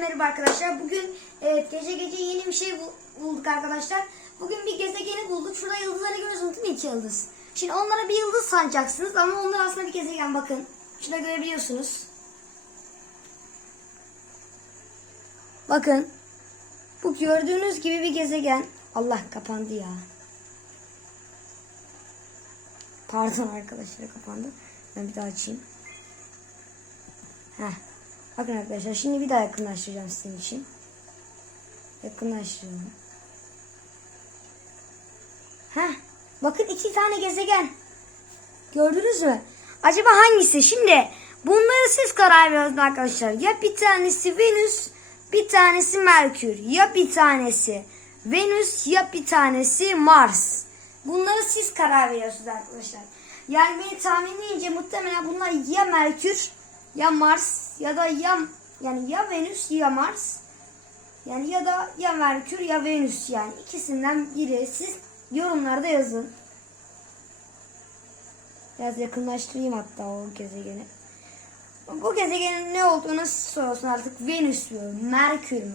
merhaba arkadaşlar. Bugün evet gece gece yeni bir şey bul- bulduk arkadaşlar. Bugün bir gezegeni bulduk. Şurada yıldızları görüyorsunuz değil mi? İki yıldız. Şimdi onlara bir yıldız sanacaksınız ama onlar aslında bir gezegen bakın. Şurada görebiliyorsunuz. Bakın. Bu gördüğünüz gibi bir gezegen. Allah kapandı ya. Pardon arkadaşlar kapandı. Ben bir daha açayım. Heh. Bakın arkadaşlar şimdi bir daha yakınlaştıracağım sizin için. Yakınlaştırıyorum. Heh. Bakın iki tane gezegen. Gördünüz mü? Acaba hangisi? Şimdi bunları siz karar verin arkadaşlar. Ya bir tanesi Venüs, bir tanesi Merkür. Ya bir tanesi Venüs ya bir tanesi Mars. Bunları siz karar veriyorsunuz arkadaşlar. Yani beni tahminleyince muhtemelen bunlar ya Merkür ya Mars ya da ya yani ya Venüs ya Mars. Yani ya da ya Merkür ya Venüs yani ikisinden biri. Siz yorumlarda yazın. Biraz yakınlaştırayım hatta o gezegeni. Bu gezegenin ne olduğunu soruyorsun artık. Venüs mü? Merkür mü?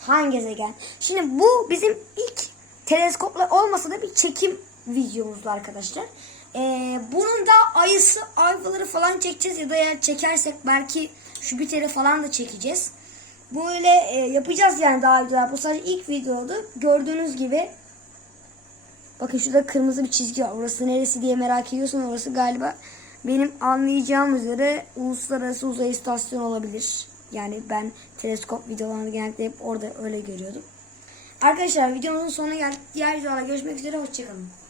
Hangi gezegen? Şimdi bu bizim ilk teleskopla olmasa da bir çekim videomuzdu arkadaşlar. Ee, bunun da ayısı, ayvaları falan çekeceğiz ya da eğer çekersek belki Jüpiter'i falan da çekeceğiz. Böyle e, yapacağız yani daha videolar. Bu sadece ilk videoydu. Gördüğünüz gibi Bakın şurada kırmızı bir çizgi var. Orası neresi diye merak ediyorsun. Orası galiba benim anlayacağım üzere uluslararası uzay istasyonu olabilir. Yani ben teleskop videolarını genellikle hep orada öyle görüyordum. Arkadaşlar videomuzun sonuna geldik. Diğer videolarda görüşmek üzere. Hoşçakalın.